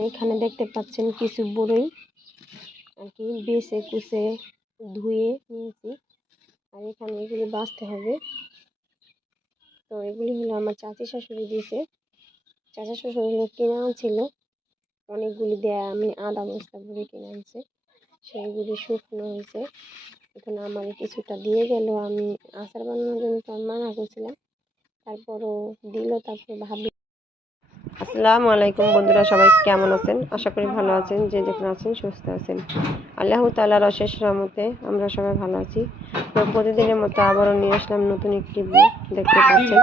এখানে দেখতে পাচ্ছেন কিছু বড়ই আর কি বেছে কুচে ধুয়ে নিয়েছি। আর এখানে এগুলি বাছতে হবে। তো এগুলি হলো আমার চাচি শাশুড়ি দিয়েছে। চাচা শ্বশুর কিনে আনছিল অনেকগুলি দেয়া আমি আদা বস্তা ভরে কিনে আনছে সেইগুলি শুকনো হয়েছে। এখানে আমার কিছুটা দিয়ে গেল। আমি আচার বানানোর জন্য তো মানা করছিলাম। তারপরও দিল, তারপর ভাবি আসসালামু আলাইকুম বন্ধুরা, সবাই কেমন আছেন? আশা করি ভালো আছেন, যে যেখানে আছেন সুস্থ আছেন। আল্লাহ তাল্লাহর অশেষ রহমতে আমরা সবাই ভালো আছি। তো প্রতিদিনের মতো আবারও নিয়ে আসলাম নতুন একটি ব্লগ দেখতে পাচ্ছেন।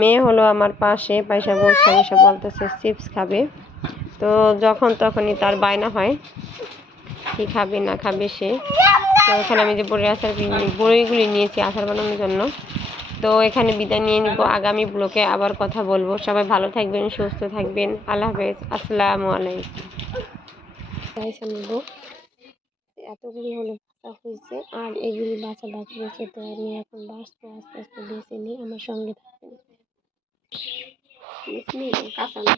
মেয়ে হলো আমার পাশে পয়সা বলছে এসে বলতেছে, চিপস খাবে? তো যখন তখনই তার বায়না হয়, কি খাবে না খাবে সে। তো এখানে আমি যে বড়ি আচার বড়িগুলি নিয়েছি আচার বানানোর জন্য। তো এখানে বিদায় নিয়ে নিব। আগামী ব্লকে আবার কথা বলব। সবাই ভালো থাকবেন, সুস্থ থাকবেন। আল্লাহ হাফেজ। আসসালামু আলাইকুম। এতগুলি হলো বাঁচা হয়েছে, আর এগুলি বাঁচা বাকি রয়েছে তো আমি এখন বাঁচতে আস্তে আস্তে বেছে নিই, আমার সঙ্গে থাকবেন। কাঁচা না।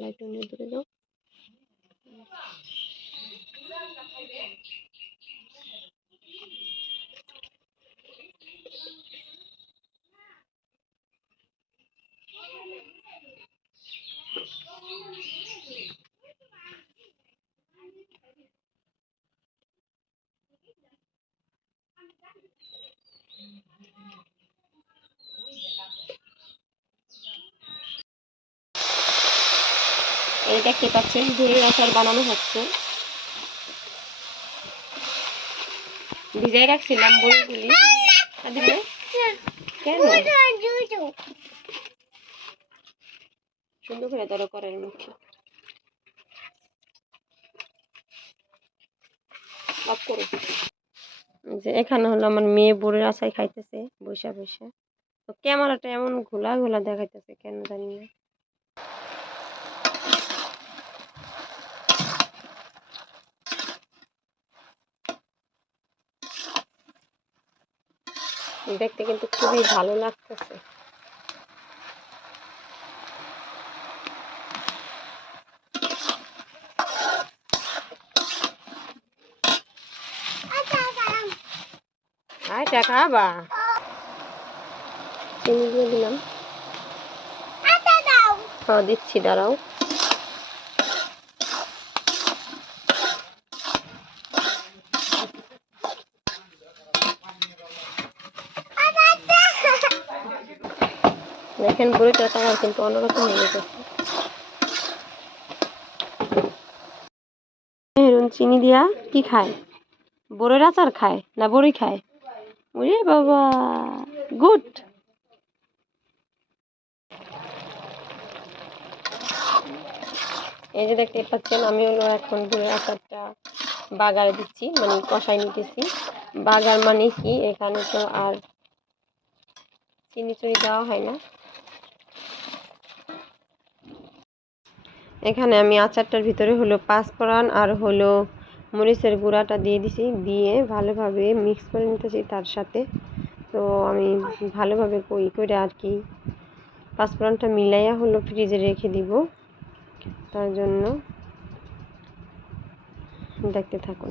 লাইটটা নিয়ে ধরে দেখতে পাচ্ছেন দইয়ের আচার বানানো হচ্ছে। ভিজাই রাখছিলাম বইগুলি কেন? সুন্দর করে ধরো করার মুখে অফ করো। যে এখানে হলো আমার মেয়ে বুড়ির আশায় খাইতেছে বৈশা বৈশা তো ক্যামেরাটা এমন ঘোলা ঘোলা দেখাইতেছে, কেন জানি না। দেখতে কিন্তু খুবই ভালো লাগতেছে। চিনি দিয়ে দিলাম। হ্যাঁ দিচ্ছি দাঁড়াও। দেখেন বড়িটা আমার কিন্তু অন্যরকম হয়ে গেছে। চিনি দিয়া কি খায়? বড়ের আচার খায় না বড়ি খায়? ওরে বাবা, গুড। এই যে দেখতে পাচ্ছেন, আমি হলো এখন বড়ের আচারটা বাগারে দিচ্ছি মানে কষাই নিতেছি। বাগার মানে কি? এখানে তো আর চিনি চুনি দেওয়া হয় না। এখানে আমি আচারটার ভিতরে হলো পাঁচফোড়ন আর হলো মরিচের গুঁড়াটা দিয়ে দিছি, দিয়ে ভালোভাবে মিক্স করে নিতেছি তার সাথে। তো আমি ভালোভাবে কই করে আর কি পাঁচফোড়নটা মিলাইয়া হলো ফ্রিজে রেখে দিব। তার জন্য দেখতে থাকুন।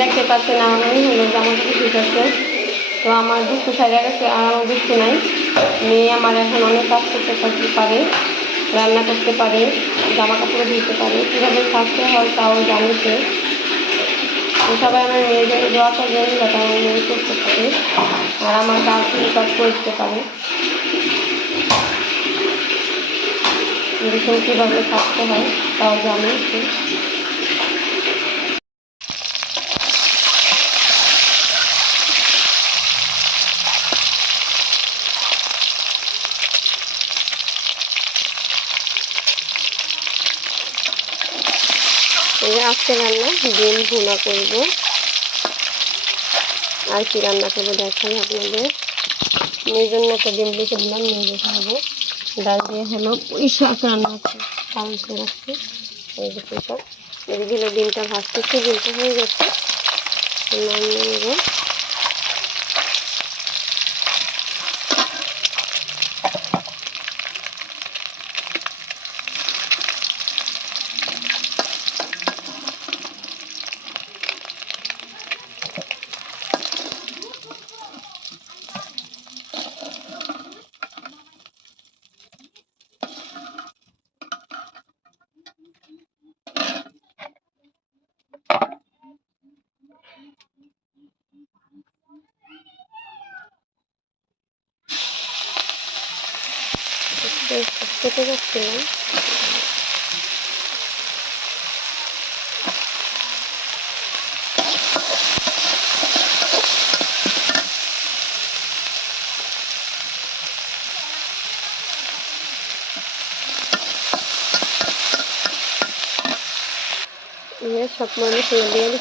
দেখতে পাচ্ছেন আমি হলো জামা কাপড় ধুতেছে তো আমার দুঃখ সাইডে গেছে আর আমার দুঃখ নাই। মেয়ে আমার এখন অনেক কাজ করতে পারে, রান্না করতে পারে জামা কাপড় ধুতে পারে, কীভাবে থাকতে হয় তাও জানিছে সবাই আমার জন্য দোয়া করবেন যাতে আমার মেয়ে করতে পারে আর আমার কাজ কাজ করতে পারে। দেখুন কীভাবে থাকতে হয় তাও জানি এই আজকে রান্না ডিম ভুনা করব। আর কি রান্না করব দেখাই আপনাদের। মেয়ের জন্য একটা ডিম লিখে দিলাম মেয়ে খাব ডাল দিয়ে হলো পুঁই শাক রান্না কালকে রাখছি এই যে পুঁই শাক। এদিকে ডিমটা ভাজতেছি, ডিমটা হয়ে গেছে। নামিয়ে নেব। কেটে যাচ্ছিলাম। সব মানুষ এখানে এই যে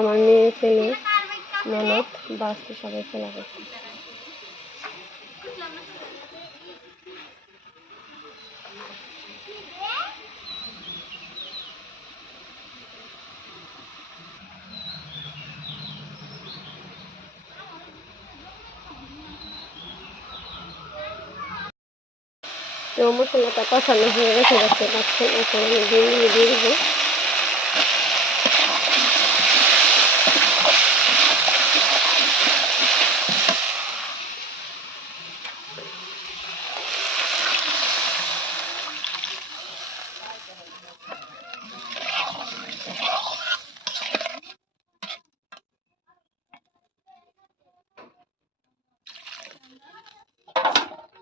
আমার মেয়ে ছেলে, ননদ বাসকে সবাই খেলা করছে। তো মশলাটা কষানো হয়ে গেছে, দেখতে পাচ্ছেন এখন দিয়ে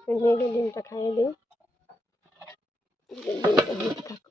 মেয়েকে ডিমটা খাইয়ে দিই। ডিমটা দিতে থাকো